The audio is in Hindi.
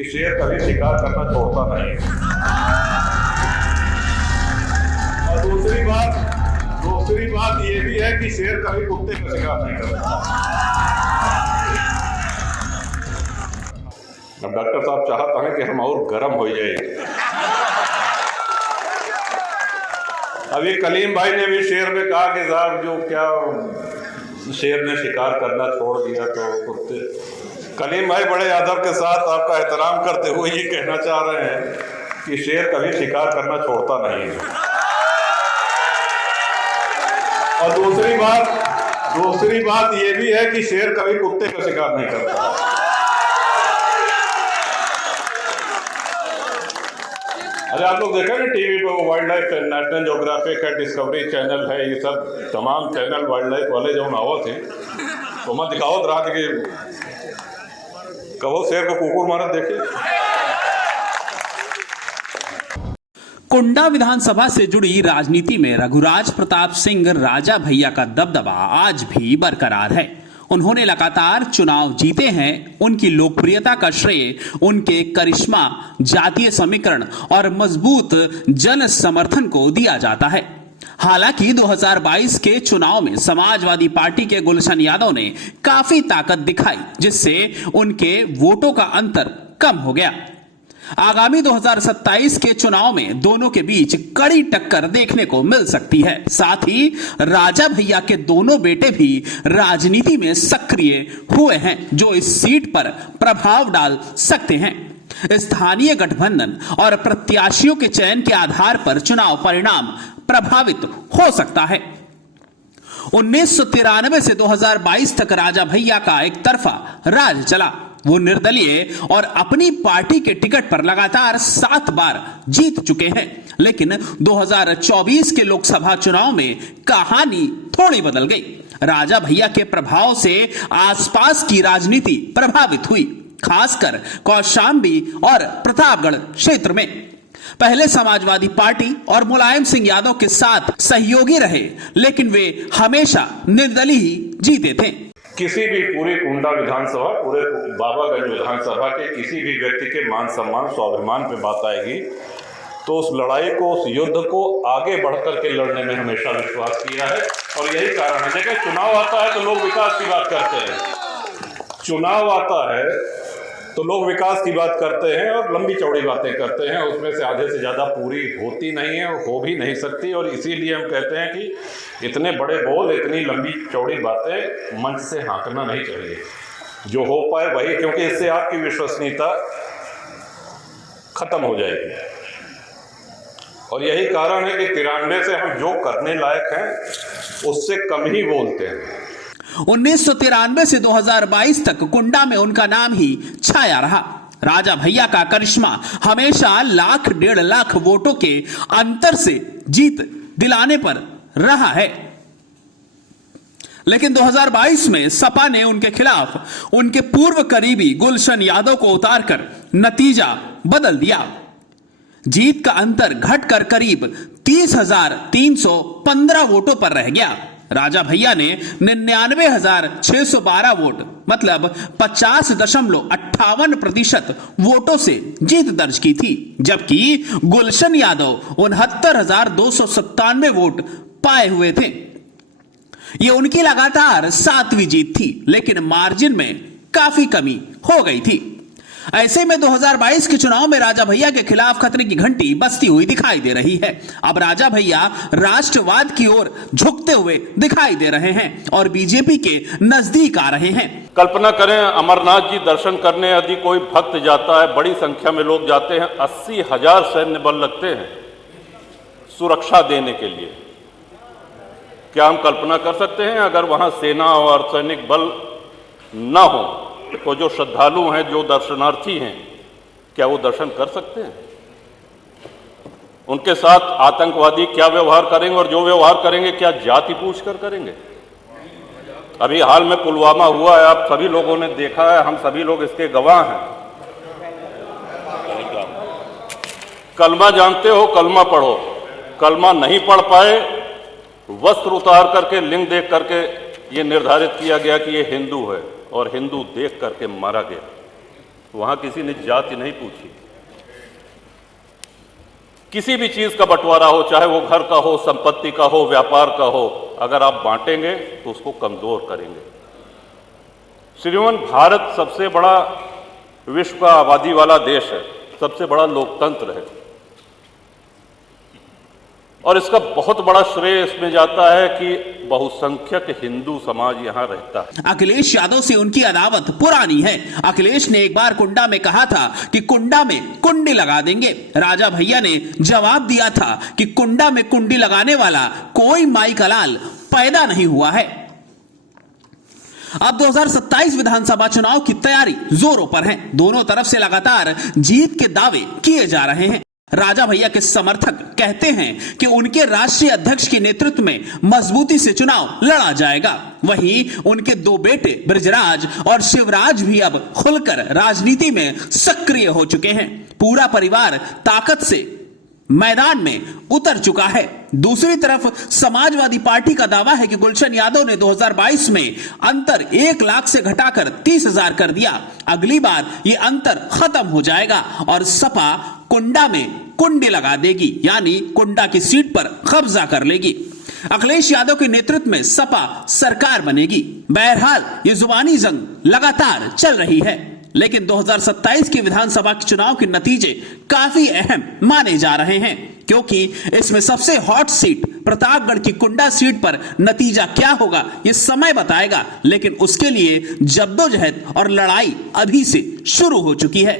कि शेर कभी शिकार करना छोड़ता नहीं। और दूसरी बात ये भी है कि शेर कभी कुत्ते का शिकार नहीं करता। अब डॉक्टर साहब चाहता है कि हम और गर्म हो जाए। अभी कलीम भाई ने भी शेर में कहा कि साहब जो क्या शेर ने शिकार करना छोड़ दिया तो कुत्ते। कलीम भाई बड़े आदर के साथ आपका एहतराम करते हुए ये कहना चाह रहे हैं कि शेर कभी शिकार करना छोड़ता नहीं है। और दूसरी बात ये भी है कि शेर कभी कुत्ते का शिकार नहीं करता। अरे आप लोग देखें ना टीवी पे वो वाइल्ड लाइफ है, नेशनल ज्योग्राफिक है, डिस्कवरी चैनल है, ये सब तमाम चैनल वाइल्ड लाइफ वाले जो आवत थे तो मैं दिखावत रहा था कि कहो शेर को कुकुर मारत देखे। कुंडा विधानसभा से जुड़ी राजनीति में रघुराज प्रताप सिंह राजा भैया का दबदबा आज भी बरकरार है। उन्होंने लगातार चुनाव जीते हैं। उनकी लोकप्रियता का श्रेय उनके करिश्मा, जातीय समीकरण और मजबूत जन समर्थन को दिया जाता है। हालांकि 2022 के चुनाव में समाजवादी पार्टी के गुलशन यादव ने काफी ताकत दिखाई, जिससे उनके वोटों का अंतर कम हो गया। आगामी 2027 के चुनाव में दोनों के बीच कड़ी टक्कर देखने को मिल सकती है। साथ ही राजा भैया के दोनों बेटे भी राजनीति में सक्रिय हुए हैं, जो इस सीट पर प्रभाव डाल सकते हैं। स्थानीय गठबंधन और प्रत्याशियों के चयन के आधार पर चुनाव परिणाम प्रभावित हो सकता है। 1993 से 2022 तक राजा भैया का एक तरफा राज चला। वो निर्दलीय और अपनी पार्टी के टिकट पर लगातार 7 बार जीत चुके हैं। लेकिन 2024 के लोकसभा चुनाव में कहानी थोड़ी बदल गई। राजा भैया के प्रभाव से आसपास की राजनीति प्रभावित हुई, खासकर कौशाम्बी और प्रतापगढ़ क्षेत्र में। पहले समाजवादी पार्टी और मुलायम सिंह यादव के साथ सहयोगी रहे, लेकिन वे हमेशा निर्दलीय ही जीते थे। किसी भी पूरी कुंडा विधानसभा, पूरे बाबागंज विधानसभा के किसी भी व्यक्ति के मान सम्मान, स्वाभिमान पे बात आएगी तो उस लड़ाई को, उस युद्ध को आगे बढ़कर के लड़ने में हमेशा विश्वास किया है। और यही कारण है, देखिए चुनाव आता है तो लोग विकास की बात करते हैं। चुनाव आता है तो लोग विकास की बात करते हैं और लंबी चौड़ी बातें करते हैं। उसमें से आधे से ज़्यादा पूरी होती नहीं है, हो भी नहीं सकती। और इसीलिए हम कहते हैं कि इतने बड़े बोल, इतनी लंबी चौड़ी बातें मंच से हाँकना नहीं चाहिए। जो हो पाए वही, क्योंकि इससे आपकी विश्वसनीयता खत्म हो जाएगी। और यही कारण है कि 93 से हम जो करने लायक हैं उससे कम ही बोलते हैं। 1993 से 2022 तक कुंडा में उनका नाम ही छाया रहा। राजा भैया का करिश्मा हमेशा 1.5 लाख वोटों के अंतर से जीत दिलाने पर रहा है। लेकिन 2022 में सपा ने उनके खिलाफ उनके पूर्व करीबी गुलशन यादव को उतारकर नतीजा बदल दिया। जीत का अंतर घटकर करीब 30,315 वोटों पर रह गया। राजा भैया ने 99,612 वोट, मतलब 50.58% वोटों से जीत दर्ज की थी, जबकि गुलशन यादव 69,297 वोट पाए हुए थे। यह उनकी लगातार 7वीं जीत थी, लेकिन मार्जिन में काफी कमी हो गई थी। ऐसे में 2022 के चुनाव में राजा भैया के खिलाफ खतरे की घंटी बजती हुई दिखाई दे रही है। अब राजा भैया राष्ट्रवाद की ओर झुकते हुए दिखाई दे रहे हैं और बीजेपी के नजदीक आ रहे हैं। कल्पना करें, अमरनाथ जी दर्शन करने यदि कोई भक्त जाता है, बड़ी संख्या में लोग जाते हैं, 80,000 सैन्य बल लगते हैं सुरक्षा देने के लिए। क्या हम कल्पना कर सकते हैं अगर वहां सेना और सैनिक बल न हो तो जो श्रद्धालु हैं, जो दर्शनार्थी हैं, क्या वो दर्शन कर सकते हैं? उनके साथ आतंकवादी क्या व्यवहार करेंगे, और जो व्यवहार करेंगे क्या जाति पूछकर करेंगे? अभी हाल में पुलवामा हुआ है, आप सभी लोगों ने देखा है, हम सभी लोग इसके गवाह हैं। कलमा जानते हो, कलमा पढ़ो। कलमा नहीं पढ़ पाए, वस्त्र उतार करके, लिंग देख करके ये निर्धारित किया गया कि ये हिंदू है, और हिंदू देख करके मारा गया। वहां किसी ने जाति नहीं पूछी। किसी भी चीज का बंटवारा हो, चाहे वो घर का हो, संपत्ति का हो, व्यापार का हो, अगर आप बांटेंगे तो उसको कमजोर करेंगे। श्रीमान, भारत सबसे बड़ा विश्व का आबादी वाला देश है, सबसे बड़ा लोकतंत्र है, और इसका बहुत बड़ा श्रेय इसमें जाता है कि बहुसंख्यक हिंदू समाज यहां रहता है। अखिलेश यादव से उनकी अदावत पुरानी है। अखिलेश ने एक बार कुंडा में कहा था कि कुंडा में कुंडी लगा देंगे। राजा भैया ने जवाब दिया था कि कुंडा में कुंडी लगाने वाला कोई माई का लाल पैदा नहीं हुआ है। अब 2027 विधानसभा चुनाव की तैयारी जोरों पर है। दोनों तरफ से लगातार जीत के दावे किए जा रहे हैं। राजा भैया के समर्थक कहते हैं कि उनके राष्ट्रीय अध्यक्ष के नेतृत्व में मजबूती से चुनाव लड़ा जाएगा। वहीं उनके दो बेटे बृजराज और शिवराज भी अब खुलकर राजनीति में सक्रिय हो चुके हैं। पूरा परिवार ताकत से मैदान में उतर चुका है। दूसरी तरफ समाजवादी पार्टी का दावा है कि गुलशन यादव ने 2022 में अंतर 1 लाख से घटाकर 30,000 कर दिया। अगली बार ये अंतर खत्म हो जाएगा और सपा कुंडा में कुंडी लगा देगी, यानी कुंडा की सीट पर कब्जा कर लेगी। अखिलेश यादव के नेतृत्व में सपा सरकार बनेगी। बहरहाल ये जुबानी जंग लगातार चल रही है, लेकिन 2027 के विधानसभा चुनाव के नतीजे काफी अहम माने जा रहे हैं, क्योंकि इसमें सबसे हॉट सीट प्रतापगढ़ की कुंडा सीट पर नतीजा क्या होगा यह समय बताएगा। लेकिन उसके लिए जद्दोजहद और लड़ाई अभी से शुरू हो चुकी है।